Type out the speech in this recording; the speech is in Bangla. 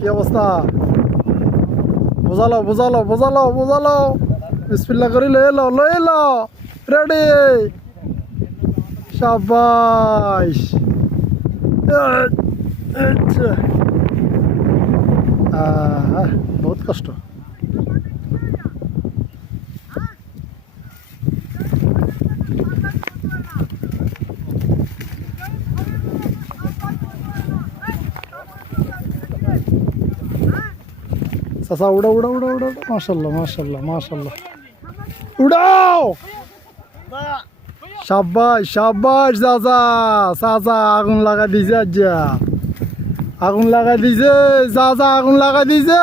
কি অবস্থা? বোঝালো বোঝালো বোঝালো বোঝালো। বিসমিল্লাহ করি লয়ে এলো রেডি। শাবাশ। বহুত কষ্ট। চাচা উড়াও উড়াও উড়াও উড়াও, মাশাল্লাহ মাশাল্লাহ মাশাল্লাহ, উড়াও। সাব্বাস সাব্বাস চাচা, চাচা আগুন লাগা দিছে, আজ্জা আগুন লাগা দিছে, চাচা আগুন লাগা দিছে।